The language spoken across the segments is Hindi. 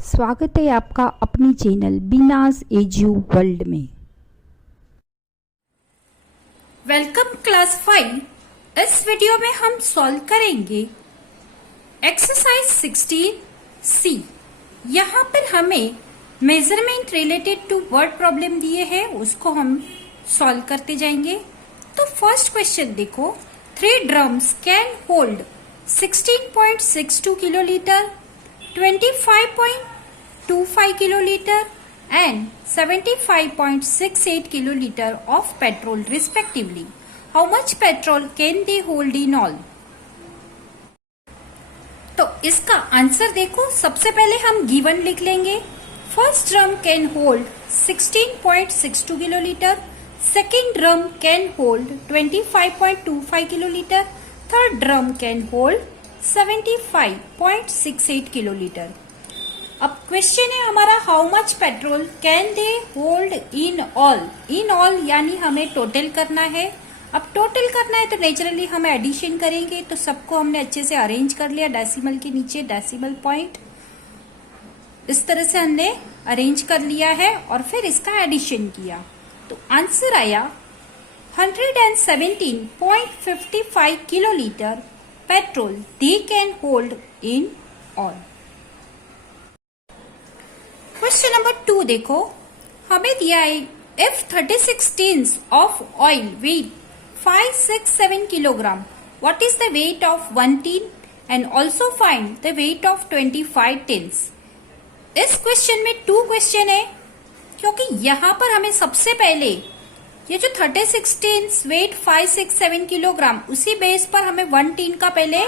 स्वागत है आपका अपनी चैनल बीनाज एजू वर्ल्ड में। Welcome class 5। इस वीडियो में हम सॉल्व करेंगे एक्सरसाइज 16C। यहाँ पर हमें measurement related to word problem दिए हैं, उसको हम सॉल्व करते जाएंगे। तो फर्स्ट क्वेश्चन देखो, 3 drums can hold 16.62 kilolitre, 25.25 kiloliter and 75.68 kiloliter of petrol respectively. How much petrol can they hold in all? तो इसका आंसर देखो, सबसे पहले हम गिवन लिख लेंगे। First drum can hold 16.62 kilolitre, second drum can hold 25.25 kilolitre, third drum can hold 75.68 kilolitre. अब क्वेश्चन है हमारा, how much petrol can they hold in all. In all यानी हमें टोटल करना है। अब टोटल करना है तो नेचुरली हम एडिशन करेंगे, तो सबको हमने अच्छे से अरेंज कर लिया। डेसिमल के नीचे डेसिमल पॉइंट इस तरह से हमने अरेंज कर लिया है और फिर इसका एडिशन किया, तो आंसर आया 117.55 kilolitre petrol they can hold in all। Question number 2 देखो, हमें दिया है if 36 tins of oil weight 567 kilogram, what is the weight of 1 tin and also find the weight of 25 tins. इस क्वेश्चन में 2 क्वेश्चन है, क्योंकि यहां पर हमें सबसे पहले ये जो 36 टिन्स वेट 567 किलोग्राम, उसी बेस पर हमें 1 टिन का पहले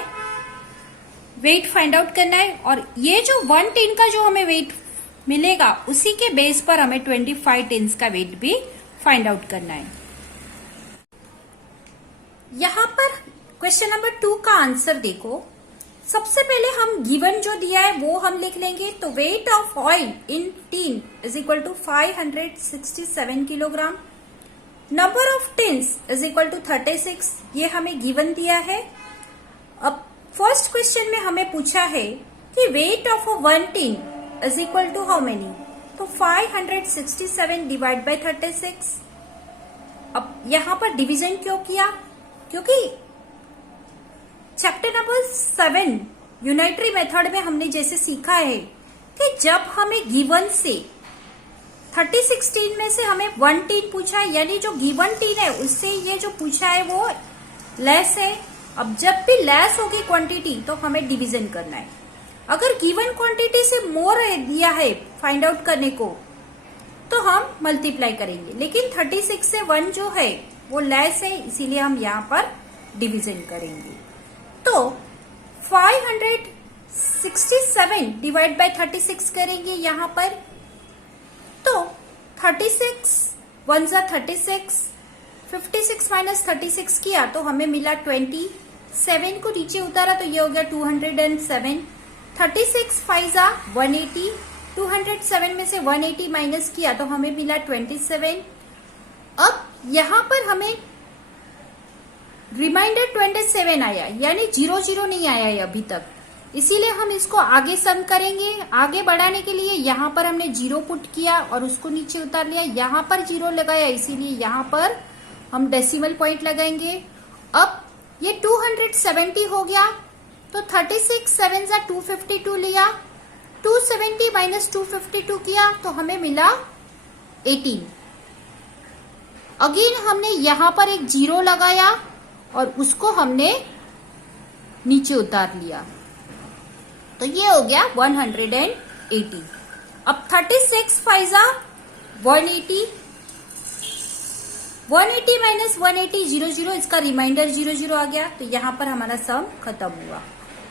वेट फाइंड आउट करना है, और ये जो 1 टिन का जो हमें वेट मिलेगा उसी के बेस पर हमें 25 टिन्स का वेट भी फाइंड आउट करना है। यहां पर क्वेश्चन नंबर 2 का आंसर देखो, सबसे पहले हम गिवन जो दिया है वो हम लिख लेंगे। तो weight of oil in tin is equal to 567 kilogram, number of tins is equal to 36, ये हमें गिवन दिया है। अब फर्स्ट क्वेश्चन में हमें पूछा है कि weight of a 1 tin is equal to how many, तो 567 डिवाइड बाय 36। अब यहां पर डिवीजन क्यों किया, क्योंकि चैप्टर नंबर 7 यूनिटरी मेथड में हमने जैसे सीखा है कि जब हमें गिवन से 36 टिन में से हमें 1 टिन पूछा है, यानी जो गिवन टिन है उससे ये जो पूछा है वो लेस है। अब जब भी लेस होगी क्वांटिटी तो हमें डिवीजन करना है। अगर गिवन क्वांटिटी से मोर दिया है फाइंड आउट करने को तो हम मल्टीप्लाई करेंगे, लेकिन 36 से 1 जो है वो लेस है, इसीलिए हम यहाँ पर डिवीजन करेंगे। तो 567 डिवाइड बाय 36 करेंगे यहाँ पर, तो 36 1 जा 36, 56 माइनस 36 किया तो हमें मिला 27 को नीचे उतारा तो ये हो गया 207। 36 5 जा 180, 207 में से 180 माइनस किया तो हमें मिला 27। अब यहां पर हमें रिमाइंडर 27 आया, यानी 00 नहीं आया है अभी तक, इसीलिए हम इसको आगे सम करेंगे। आगे बढ़ाने के लिए यहाँ पर हमने 0 पुट किया और उसको नीचे उतार लिया, यहाँ पर 0 लगाया, इसीलिए यहाँ पर हम डेसिमल पॉइंट लगाएंगे। अब ये 270 हो गया, तो 36 7 जा 252 लिया, 270 माइनस 252 किया तो हमें मिला 18। अगेन हमने यहाँ पर एक 0 लगाया और उसको हमने नीचे उतार लिया, तो ये हो गया 180। अब 36 5 जा 180, 180 माइनस 180 00, इसका रिमाइंडर 00 आ गया, तो यहां पर हमारा सम खत्म हुआ।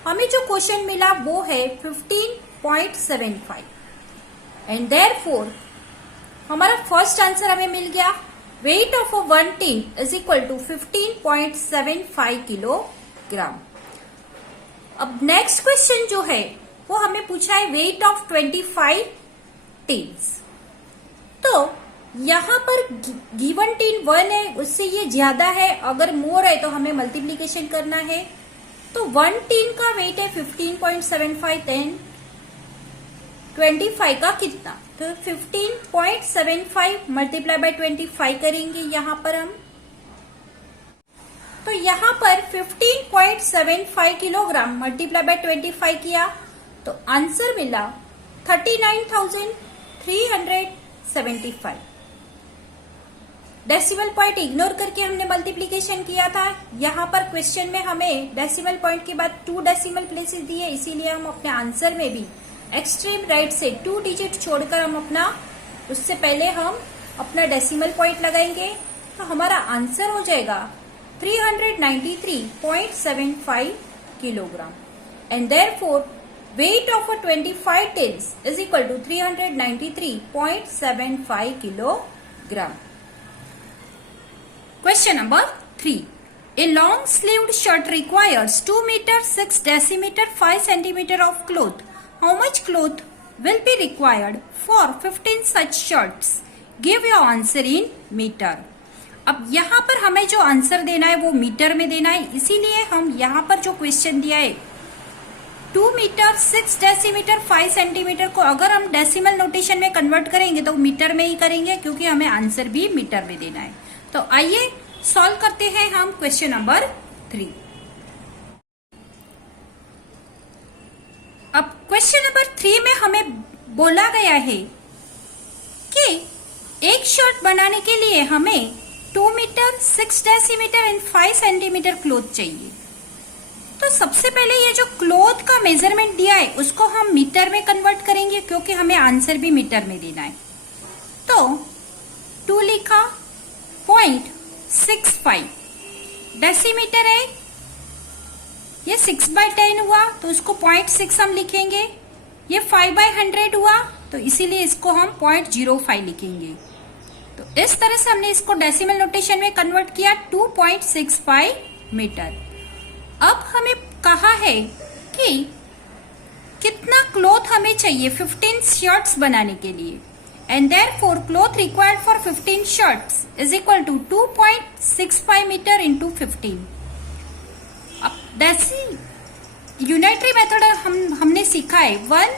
हमें जो क्वेश्चन मिला वो है 15.75 एंड देयरफॉर हमारा फर्स्ट आंसर हमें मिल गया। Weight of a 1 tin is equal to 15.75 kilogram. अब नेक्स्ट क्वेश्चन जो है वो हमें पूछा है वेट ऑफ 25 टिन्स। तो यहां पर गिवन टिन 1 है, उससे ये ज्यादा है, अगर मोर है तो हमें मल्टीप्लीकेशन करना है। तो 1 टिन का वेट है 15.75, 25 का कितना, तो 15.75 मल्टीप्लाई बाय 25 करेंगे यहाँ पर हम। तो यहाँ पर 15.75 किलोग्राम मल्टीप्लाई बाय 25 किया तो आंसर मिला 39,375। डेसिमल पॉइंट इग्नोर करके हमने मल्टीप्लीकेशन किया था। यहाँ पर क्वेश्चन में हमें डेसिमल पॉइंट के बाद 2 डेसिमल प्लेसेस दिए, इसीलिए हम अपने आंसर में भी एक्सट्रीम राइट से 2 डिजिट छोड़कर हम उससे पहले हम अपना डेसिमल पॉइंट लगाएंगे। तो हमारा आंसर हो जाएगा 393.75 kilogram and therefore weight of a 25 tins is equal to 393.75 kilogram. Question number 3. A long sleeved shirt requires 2 meter 6 decimeter 5 centimeter of cloth. How much cloth will be required for 15 such shirts? Give your answer in meter. अब यहाँ पर हमें जो आंसर देना है वो मीटर में देना है, इसीलिए हम यहाँ पर जो क्वेश्चन दिया है 2 मीटर 6 डेसीमीटर 5 सेंटीमीटर को अगर हम डेसिमल नोटेशन में कन्वर्ट करेंगे तो मीटर में ही करेंगे, क्योंकि हमें आंसर भी मीटर में देना है। तो आइए सॉल्व करते हैं हम क्वेश्चन नंबर 3। अब क्वेश्चन नंबर 3 में हमें बोला गया है कि एक शर्ट बनाने के लिए हमें 2 metre 6 decimetre and 5 centimetre cloth चाहिए। तो सबसे पहले ये जो क्लॉथ का मेजरमेंट दिया है उसको हम मीटर में कन्वर्ट करेंगे, क्योंकि हमें आंसर भी मीटर में देना है। तो 2 लिखा, 0.65 डेसीमीटर है, ये 6/10 हुआ तो उसको 0.6 हम लिखेंगे। ये 5/100 हुआ तो इसीलिए इसको हम 0.05 लिखेंगे। तो इस तरह से हमने इसको डेसिमल नोटेशन में कन्वर्ट किया 2.65 मीटर। अब हमें कहा है कि कितना क्लॉथ हमें चाहिए 15 शर्ट्स बनाने के लिए, and therefore cloth required for 15 shirts is equal to 2.65 metre into 15। अब यूनिटरी मेथड हमने सीखा है, 1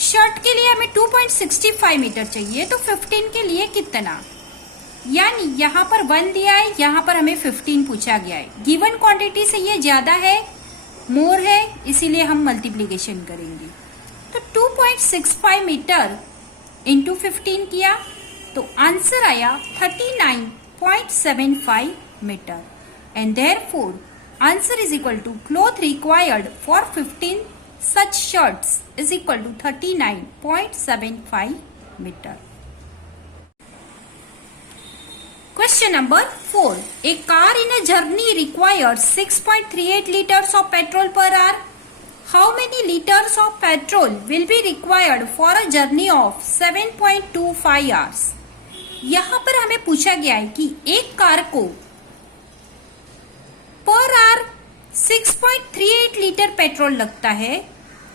शर्ट के लिए हमें 2.65 मीटर चाहिए, तो 15 के लिए कितना, यानी यहाँ पर 1 दिया है, यहाँ पर हमें 15 पूछा गया है। गिवन क्वांटिटी से ये ज्यादा है, मोर है, इसीलिए हम मल्टीप्लीकेशन करेंगे। तो 2.65 मीटर इंटू 15 किया तो आंसर आया 39.75 metre and therefore answer is equal to cloth required for 15 such shirts is equal to 39.75 metre. Question number 4. A car in a journey requires 6.38 liters of petrol per hour. How many liters of petrol will be required for a journey of 7.25 hours? यहाँ पर हमें पूछा गया है कि एक कार को पर आवर 6.38 लीटर पेट्रोल लगता है,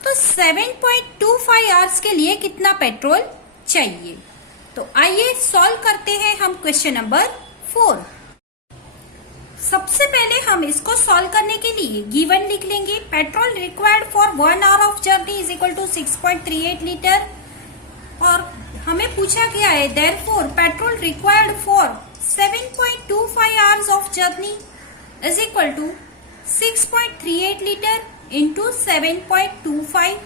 तो 7.25 आवर्स के लिए कितना पेट्रोल चाहिए। तो आइए सॉल्व करते हैं हम क्वेश्चन नंबर 4। सबसे पहले हम इसको सॉल्व करने के लिए गिवन लिख लेंगे। Petrol required for 1 hour of journey is equal to 6.38 litre, और हमें पूछा गया है therefore petrol required for 7.25 hours of journey is equal to 6.38 litre into 7.25।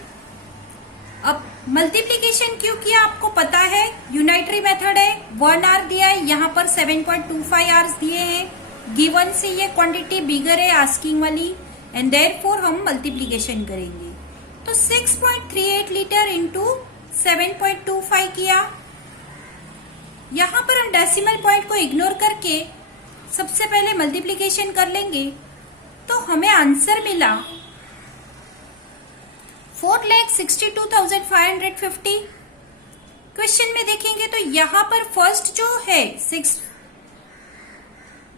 अब मल्टीप्लीकेशन क्यों किया आपको पता है, यूनिटरी मेथड है, 1 आवर दिया है, यहाँ पर 7.25 आवर्स दिए हैं, गिवन से ये क्वांटिटी बिगर है आस्किंग वाली, एंड देयरफॉर हम मल्टीप्लीकेशन करेंगे। तो 6.38 लीटर इंटू 7.25 किया। यहाँ पर हम डेसिमल पॉइंट को इग्नोर करके सबसे पहले मल्टीप्लीकेशन कर लेंगे, तो हमें आंसर मिला 4,62,550। क्वेश्चन में देखेंगे तो यहाँ पर फर्स्ट जो है 6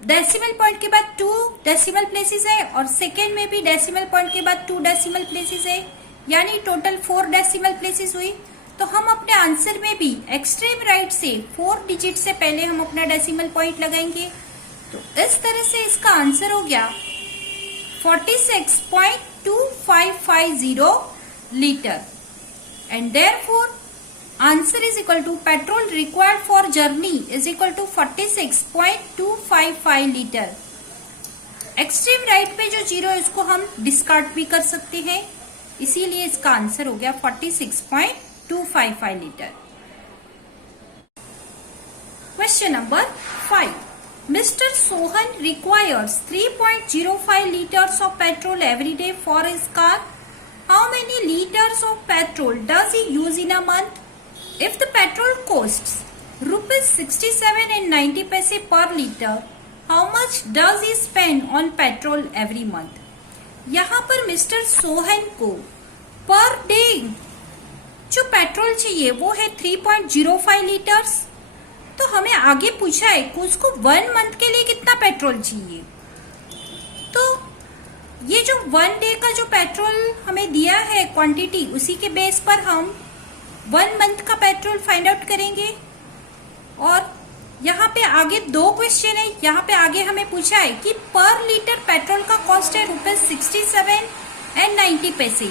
डेसिमल पॉइंट के बाद 2 डेसिमल प्लेसेस है, और सेकेंड में भी डेसिमल पॉइंट के बाद 2 डेसिमल प्लेसेस है, यानी टोटल 4 डेसिमल प्लेसेस हुई। तो हम अपने आंसर में भी एक्सट्रीम राइट से 4 डिजिट से पहले हम अपना डेसिमल पॉइंट लगाएंगे। तो इस तरह से इसका आंसर हो गया 46.2550 litre. and therefore answer is equal to petrol required for journey is equal to 46.255 litre. Extreme right पे जो जीरो है उसको हम डिस्कार्ड भी कर सकते हैं, इसीलिए इसका आंसर हो गया 46.255 litre. Question number 5, Mr. Sohan requires 3.05 liters of petrol every day for his car. How many liters of petrol does he use in a month? If the petrol costs rupees 67.90 per liter, how much does he spend on petrol every month? यहाँ पर मिस्टर सोहन को पर डे जो पेट्रोल चाहिए वो है 3.05 लीटर्स। तो हमें आगे पूछा है कि उसको 1 मंथ के लिए कितना पेट्रोल चाहिए। तो ये जो 1 डे का जो पेट्रोल हमें दिया है क्वांटिटी, उसी के बेस पर हम 1 मंथ का पेट्रोल फाइंड आउट करेंगे। और यहाँ पे आगे 2 क्वेश्चन है। यहाँ पे आगे हमें पूछा है कि पर लीटर पेट्रोल का कॉस्ट है ₹67.90।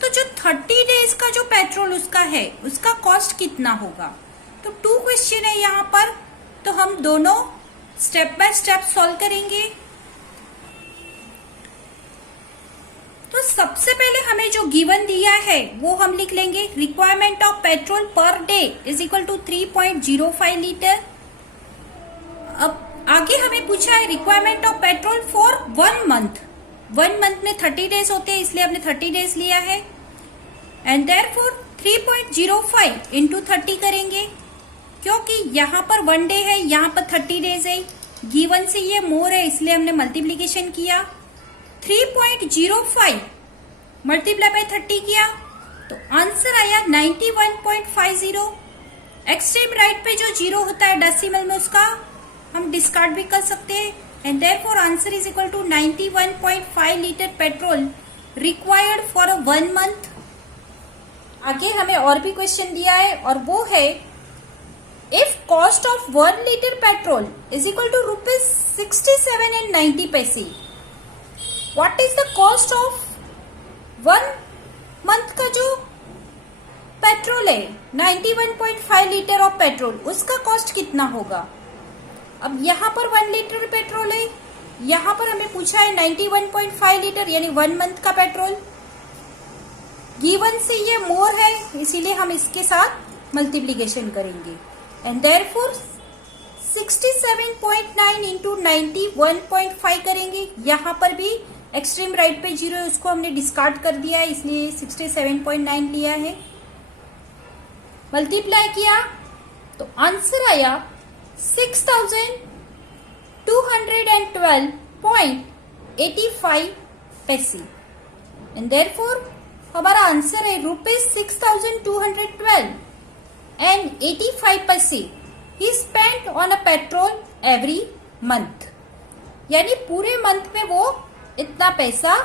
तो जो 30 डेज का जो पेट्रोल उसका है उसका कॉस्ट कितना होगा। तो 2 क्वेश्चन है यहाँ पर, तो हम दोनों स्टेप बाय स्टेप सॉल्व करेंगे। तो सबसे पहले हमें जो गिवन दिया है वो हम लिख लेंगे, requirement of petrol per day is equal to 3.05 litre. अब आगे हमें पूछा है requirement of petrol for 1 month. 1 month में 30 डेज होते हैं, इसलिए हमने 30 डेज लिया है। एंड देयरफॉर 3.05 इंटू 30 करेंगे, क्योंकि यहाँ पर 1 डे है, यहाँ पर 30 डेज है। गिवन से ये मोर है, इसलिए हमने मल्टीप्लीकेशन किया। 3.05 मल्टीप्लाई बाय 30 किया तो आंसर आया 91.50। एक्सट्रीम राइट पे जो जीरो होता है डेसिमल में, उसका हम डिस्कार्ड भी कर सकते हैं। And therefore answer is equal to 91.5 litre petrol required for 1 month. आगे हमें और भी क्वेश्चन दिया है और वो है, if cost of 1 litre petrol is equal to ₹67.90, what is the cost of 1 month का जो पेट्रोल है 91.5 लीटर ऑफ पेट्रोल, उसका कॉस्ट कितना होगा। अब यहाँ पर 1 लीटर पेट्रोल है, यहाँ पर हमें पूछा है 91.5 लीटर यानी 1 मंथ का पेट्रोल। गिवन से ये मोर है, इसीलिए हम इसके साथ मल्टीप्लीकेशन करेंगे। एंड देयरफॉर 67.9 इंटू 91.5 करेंगे। यहाँ पर भी एक्सट्रीम राइट पे जीरो है, उसको हमने डिस्कार्ड कर दिया है, इसलिए 67.9 लिया है। मल्टीप्लाई किया तो आंसर आया 6212.85 एंड देयरफॉर हमारा आंसर है ₹6212.85 ही spend on a petrol every month, यानी पूरे मंथ में वो इतना पैसा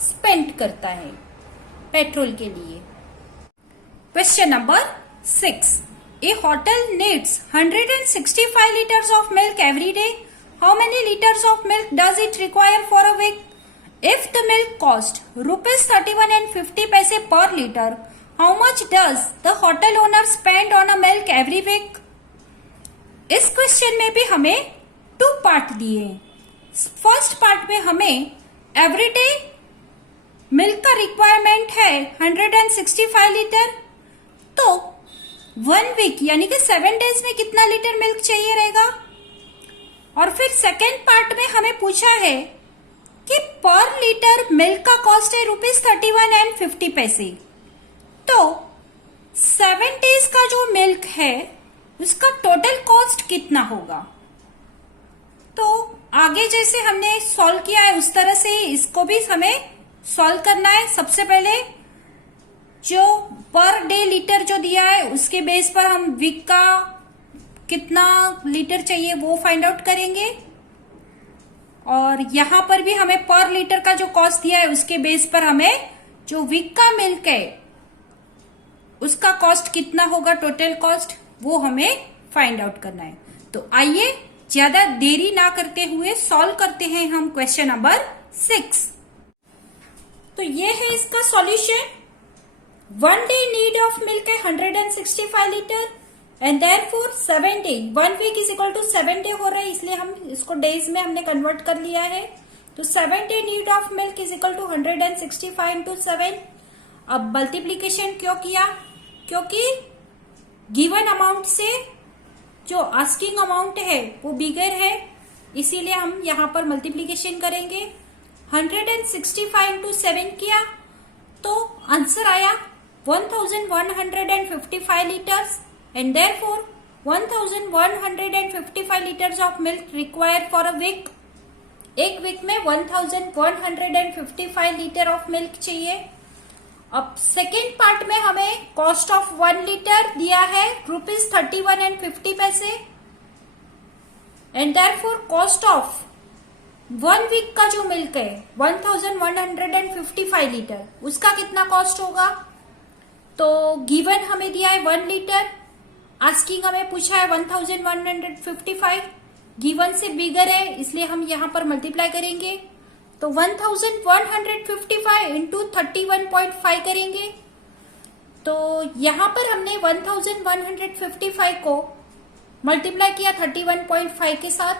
स्पेंड करता है पेट्रोल के लिए। Question number 6, a hotel needs 165 liters of milk every day. How many liters of milk does it require for a week? If the milk cost ₹31.50 per liter, how much does the hotel owner spend on a milk every week? इस क्वेश्चन में भी हमें 2 पार्ट दिए हैं। फर्स्ट पार्ट में हमें एवरीडे मिल्क का रिक्वायरमेंट है 165 लीटर, तो 1 वीक यानी कि 7 डेज में कितना लीटर मिल्क चाहिए रहेगा। और फिर सेकेंड पार्ट में हमें पूछा है कि पर लीटर मिल्क का कॉस्ट है ₹31.50, तो 7 डेज का जो मिल्क है उसका टोटल कॉस्ट कितना होगा। तो आगे जैसे हमने सॉल्व किया है उस तरह से इसको भी हमें सॉल्व करना है। सबसे पहले जो पर डे लीटर जो दिया है उसके बेस पर हम वीक का कितना लीटर चाहिए वो फाइंड आउट करेंगे, और यहां पर भी हमें पर लीटर का जो कॉस्ट दिया है उसके बेस पर हमें जो वीक का मिल्क है उसका कॉस्ट कितना होगा, टोटल कॉस्ट, वो हमें फाइंड आउट करना है। तो आइए ज्यादा देरी ना करते हुए सॉल्व करते हैं हम क्वेश्चन नंबर 6। तो ये है इसका solution. 1 day need of milk है 165 लीटर and therefore 7 day 1 week is equal to 7 day हो रहा है, इसलिए हम इसको डेज में हमने कन्वर्ट कर लिया है। तो 7 day need of milk is equal to 165 into 7। अब मल्टीप्लीकेशन क्यों किया? क्योंकि गिवन अमाउंट से जो आस्किंग अमाउंट है वो बिगर है, इसीलिए हम यहां पर मल्टीप्लीकेशन करेंगे। 165 इंटू 7 किया तो आंसर आया 1155 litres and therefore 1155 litres of milk required for a week. एक वीक में 1155 लीटर ऑफ मिल्क चाहिए। अब सेकेंड पार्ट में हमें कॉस्ट ऑफ 1 लीटर दिया है ₹31.50 and therefore cost of 1 week का जो मिल्क है 1155 लीटर, उसका कितना कॉस्ट होगा? तो गिवन हमें दिया है 1 लीटर, आस्किंग हमें पूछा है 1155, गिवन से बिगर है इसलिए हम यहां पर मल्टीप्लाई करेंगे। तो 1155 इंटू 31.5 करेंगे। तो यहां पर हमने 1155 को मल्टीप्लाई किया 31.5 के साथ।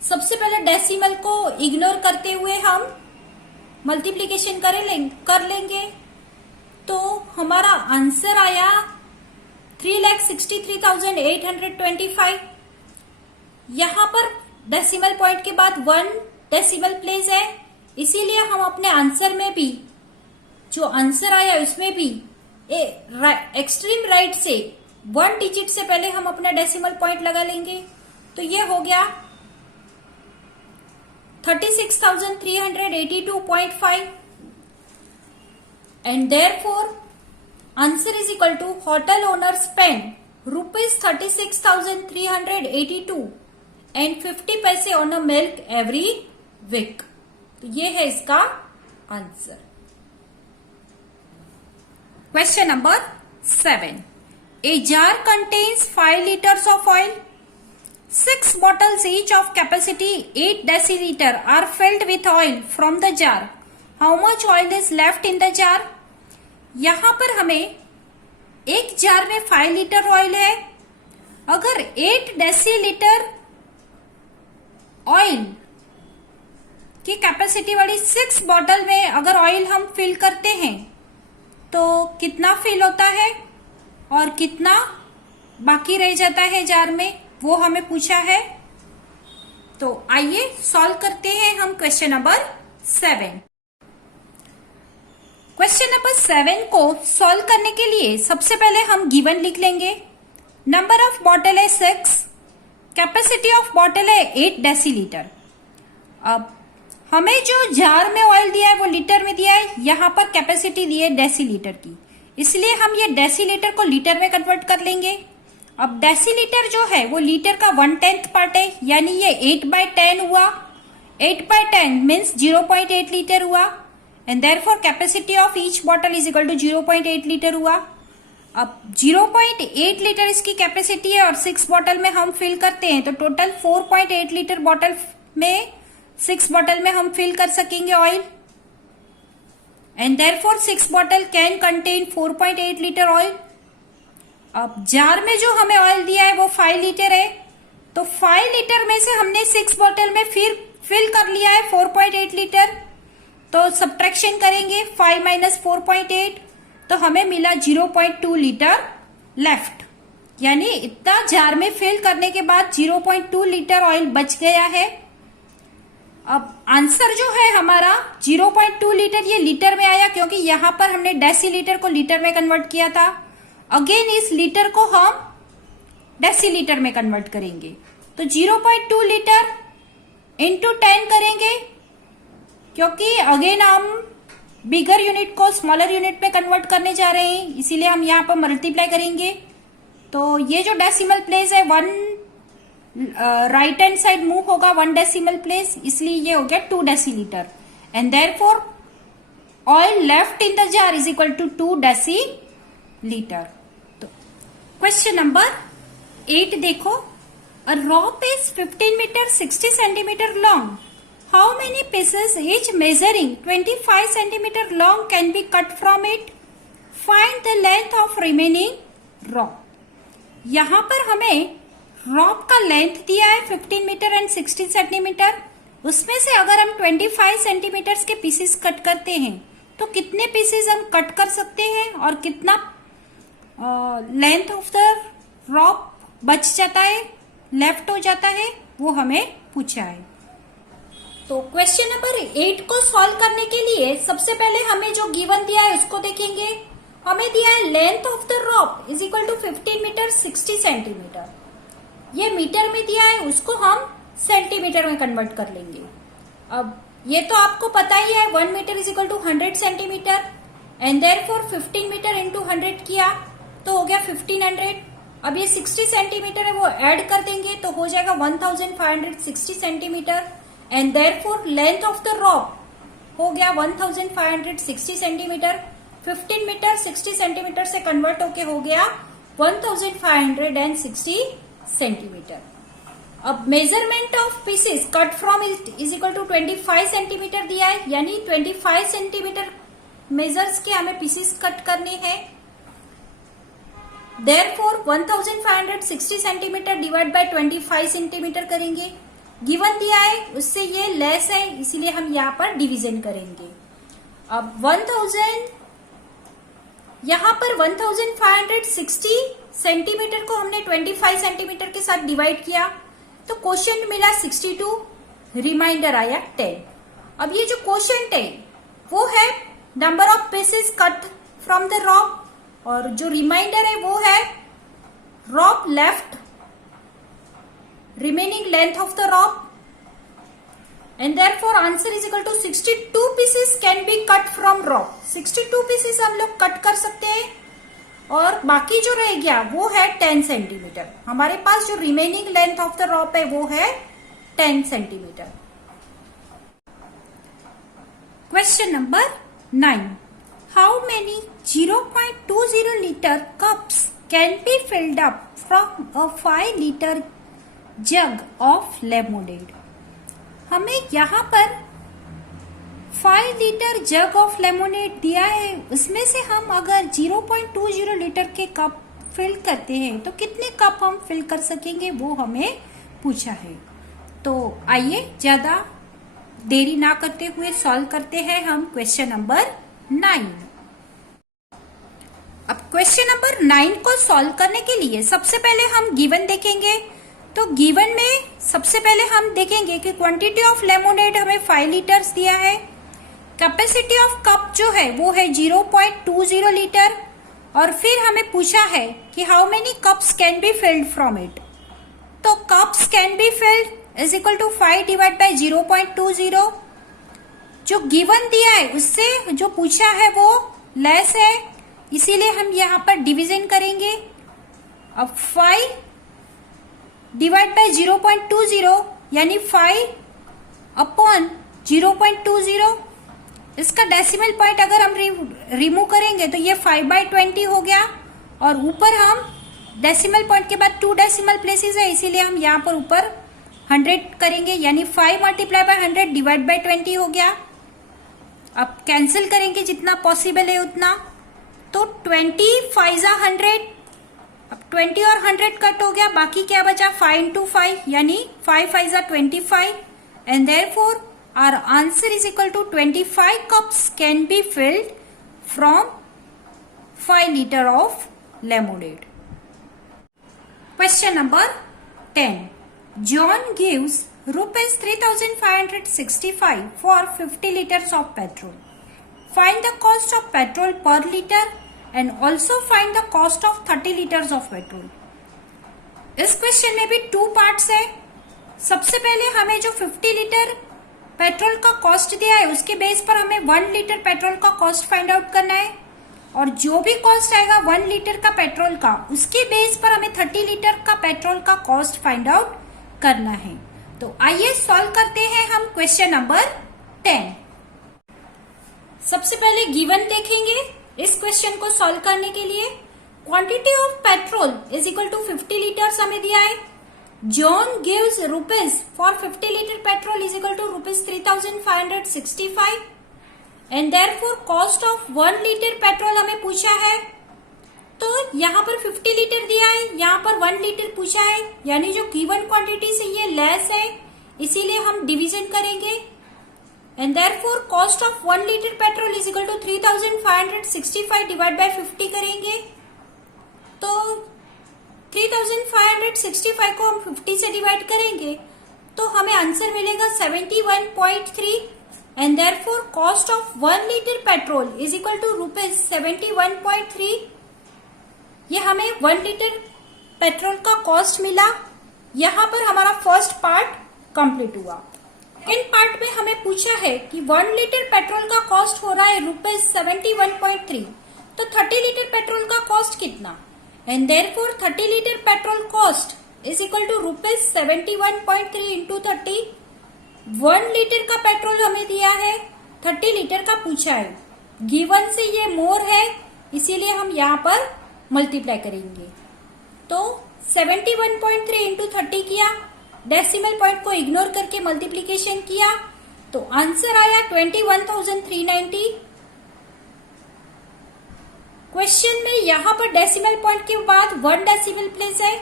सबसे पहले डेसिमल को इग्नोर करते हुए हम मल्टीप्लीकेशन कर लेंगे। तो हमारा आंसर आया 3,63,825। यहां पर डेसिमल पॉइंट के बाद 1 डेसिमल प्लेस है, इसीलिए हम अपने आंसर में भी जो आंसर आया उसमें भी एक्सट्रीम राइट से 1 डिजिट से पहले हम अपना डेसिमल पॉइंट लगा लेंगे। तो ये हो गया 36,382.5 and therefore answer is equal to hotel owner spend ₹36,382 and 50 पैसे on a milk every week. तो ये है इसका answer. Question number 7। A jar contains 5 liters of oil. 6 bottles each of capacity 8 deciliter are filled with oil from the jar. How much oil is left in the jar? यहां पर हमें एक जार में 5 लीटर ऑयल है। अगर 8 डेसीलीटर ऑयल की कैपेसिटी वाली 6 बॉटल में अगर ऑयल हम फिल करते हैं तो कितना फिल होता है और कितना बाकी रह जाता है जार में, वो हमें पूछा है। तो आइए सॉल्व करते हैं हम क्वेश्चन नंबर 7। क्वेश्चन नंबर 7 को सॉल्व करने के लिए सबसे पहले हम गिवन लिख लेंगे। नंबर ऑफ बॉटल है 6, कैपेसिटी ऑफ बॉटल है 8 डेसीलीटर। अब हमें जो जार में ऑयल दिया है वो लीटर में दिया है, यहां पर कैपेसिटी दी है डेसीलीटर की, इसलिए हम ये डेसीलीटर को लीटर में कन्वर्ट कर लेंगे। अब डेसीलीटर जो है वो लीटर का 1/10 पार्ट है, यानी ये 8/10 हुआ। 8/10 मीन्स 0.8 लीटर हुआ and therefore capacity of each bottle is equal to 0.8 litre हुआ। अब 0.8 लीटर इसकी कैपेसिटी है और 6 बॉटल में हम फिल करते हैं तो टोटल 4.8 लीटर बॉटल में 6 बॉटल में हम फिल कर सकेंगे oil and therefore 6 bottle can contain 4.8 litre oil. अब जार में जो हमें ऑयल दिया है वो 5 लीटर है, तो 5 लीटर में से हमने 6 बॉटल में फिर फिल कर लिया है 4.8 लीटर। तो सब्ट्रैक्शन करेंगे 5 माइनस 4.8 तो हमें मिला 0.2 लीटर लेफ्ट, यानी इतना जार में फिल करने के बाद 0.2 लीटर ऑयल बच गया है। अब आंसर जो है हमारा 0.2 लीटर, ये लीटर में आया क्योंकि यहां पर हमने डेसीलीटर को लीटर में कन्वर्ट किया था। अगेन इस लीटर को हम डेसीलीटर में कन्वर्ट करेंगे तो 0.2 लीटर इंटू 10 करेंगे, क्योंकि अगेन हम बिगर यूनिट को स्मॉलर यूनिट में कन्वर्ट करने जा रहे हैं, इसीलिए हम यहां पर मल्टीप्लाई करेंगे। तो ये जो डेसिमल प्लेस है 1 राइट हैंड साइड मूव होगा 1 डेसिमल प्लेस, इसलिए ये हो गया 2 decilitre and therefore oil left in the jar is equal to 2 decilitre. तो क्वेश्चन नंबर 8 देखो, a rope is 15 metre 60 centimetre long How many pieces each measuring 25 centimeter long can be cut from it? Find the length of remaining rope. यहाँ पर हमें रॉप का लेंथ दिया है 15 मीटर एंड 16 सेंटीमीटर। उसमें से अगर हम 25 सेंटीमीटर के पीसेस कट करते हैं तो कितने पीसेस हम कट कर सकते हैं और कितना लेंथ ऑफ द रॉप बच जाता है, लेफ्ट हो जाता है, वो हमें पूछा है। तो क्वेश्चन नंबर 8 को सॉल्व करने के लिए सबसे पहले हमें जो गिवन दिया है उसको देखेंगे। हमें दिया है length of the rope is equal to 15 metre 60 centimetre. ये मीटर में दिया है, उसको हम सेंटीमीटर में कन्वर्ट कर लेंगे। अब ये तो आपको पता ही है 1 metre is equal to 100 centimetre and therefore 15 metre into 100 किया तो हो गया 1500। अब ये 60 सेंटीमीटर है वो ऐड कर देंगे तो हो जाएगा 1560 centimetre and therefore length of the rope हो गया 1560 सेंटीमीटर। 15 मीटर 60 सेंटीमीटर से कन्वर्ट होके हो गया 1560 सेंटीमीटर। अब measurement of pieces cut from is equal to 25 centimetre दिया है, यानी 25 सेंटीमीटर मेजर्स के हमें पीसेस कट करने हैं। Therefore 1560 centimetre divide by 25 centimetre करेंगे। गिवन दिया है उससे ये लेस है इसीलिए हम यहाँ पर डिवीजन करेंगे। अब 1000 यहाँ पर 1560 सेंटीमीटर को हमने 25 सेंटीमीटर के साथ डिवाइड किया तो क्वोशिएंट मिला 62, रिमाइंडर आया 10। अब ये जो क्वोशिएंट है वो है number of pieces cut from the rope और जो रिमाइंडर है वो है rope left, remaining length of the rope and therefore answer is equal to 62 pieces can be cut from rope. 62 pieces हम लोग कट कर सकते हैं और बाकी जो रह गया वो है 10 सेंटीमीटर। हमारे पास जो रिमेनिंग लेंथ ऑफ द रॉप है वो है 10 centimetre. Question number 9, how many 0.20 litre cups can be filled up from a 5 litre jug of lemonade. हमें यहाँ पर 5 लीटर जग ऑफ लेमोनेड दिया है, उसमें से हम अगर 0.20 लीटर के कप फिल करते हैं तो कितने कप हम फिल कर सकेंगे वो हमें पूछा है। तो आइए ज्यादा देरी ना करते हुए सॉल्व करते हैं हम क्वेश्चन नंबर 9। अब क्वेश्चन नंबर 9 को सॉल्व करने के लिए सबसे पहले हम गिवन देखेंगे। तो गिवन में सबसे पहले हम देखेंगे कि क्वांटिटी ऑफ लेमोनेड हमें 5 लीटर्स दिया है, कैपेसिटी ऑफ कप जो है वो है 0.20 लीटर और फिर हमें पूछा है कि how many cups can be filled from it. तो cups can be filled is equal to 5 divide by 0.20। जो गिवन दिया है उससे जो पूछा है वो लेस है इसीलिए हम यहाँ पर डिवीजन करेंगे। अब 5 डिवाइड बाय 0.20 यानी 5 अपॉन 0.20। इसका डेसिमल पॉइंट अगर हम रिमूव करेंगे तो ये 5/20 हो गया और ऊपर हम डेसिमल पॉइंट के बाद 2 डेसिमल प्लेसेस है इसीलिए हम यहाँ पर ऊपर 100 करेंगे, यानी 5 मल्टीप्लाई बाय 100 डिवाइड बाय 20 हो गया। अब कैंसिल करेंगे जितना पॉसिबल है उतना, तो 20 5 100। अब 20 और 100 कट हो गया, बाकी क्या बचा 5 into 5 यानी 5 5 25 and therefore our answer is equal to 25 cups can be filled from 5 liter of lemonade. Question number 10. John gives rupees 3565 for 50 liters of petrol. Find the cost of petrol per liter and also find the cost of 30 liters of petrol. इस क्वेश्चन में भी 2 पार्ट्स है। सबसे पहले हमें जो 50 लीटर पेट्रोल का कॉस्ट दिया है उसके बेस पर हमें 1 लीटर पेट्रोल का कॉस्ट फाइंड आउट करना है और जो भी कॉस्ट आएगा 1 लीटर का पेट्रोल का उसके बेस पर हमें 30 लीटर का पेट्रोल का कॉस्ट फाइंड आउट करना है। तो आइए सॉल्व करते हैं हम क्वेश्चन नंबर 10। सबसे पहले गिवन देखेंगे इस क्वेश्चन को सॉल्व करने के लिए। Quantity of petrol is equal to 50 litres हमें दिया है John gives rupees for 50 liter petrol is equal to rupees 3565 and therefore cost of 1 liter petrol हमें पूछा है। तो यहाँ पर 50 लीटर दिया है, यहाँ पर 1 लीटर पूछा है, यानी जो गिवन क्वांटिटी से ये लेस है, इसीलिए हम डिवीजन करेंगे and therefore cost of 1 litre petrol is equal to 3565 divide by 50 करेंगे। तो 3565 को हम 50 से डिवाइड करेंगे तो हमें आंसर मिलेगा 71.3 and therefore cost of 1 litre petrol is equal to rupees 71.3। ये हमें 1 लीटर पेट्रोल का कॉस्ट मिला। यहाँ पर हमारा फर्स्ट पार्ट कंप्लीट हुआ। सेकेंड पार्ट में हमें पूछा है कि 1 लीटर पेट्रोल का कॉस्ट हो रहा है रुपीज 71.3, तो 30 लीटर पेट्रोल का कॉस्ट कितना, and therefore 30 litre petrol cost is equal to rupees 71.3 into 30। 1 litre का पेट्रोल हमें दिया है, 30 लीटर का पूछा है, गिवन से ये मोर है इसीलिए हम यहाँ पर मल्टीप्लाई करेंगे। तो 71.3 इंटू 30 किया, डेसिमल पॉइंट को इग्नोर करके मल्टीप्लीकेशन किया तो आंसर आया 21,390। क्वेश्चन में यहाँ पर डेसिमल पॉइंट के बाद 1 डेसिमल प्लेस है,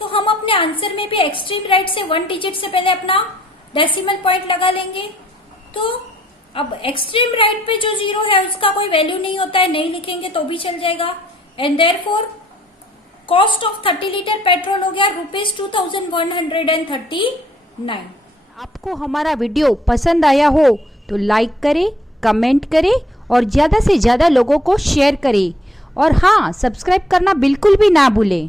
तो हम अपने आंसर में भी एक्सट्रीम राइट से 1 डिजिट से पहले अपना डेसिमल पॉइंट लगा लेंगे। तो अब एक्सट्रीम राइट पे जो 0 है उसका कोई वैल्यू नहीं होता है, नहीं लिखेंगे तो भी चल जाएगा and therefore cost of 30 litre petrol हो गया रुपीज 2139। आपको हमारा वीडियो पसंद आया हो तो लाइक करें, कमेंट करें और ज़्यादा से ज़्यादा लोगों को शेयर करें और हाँ, सब्सक्राइब करना बिल्कुल भी ना भूलें।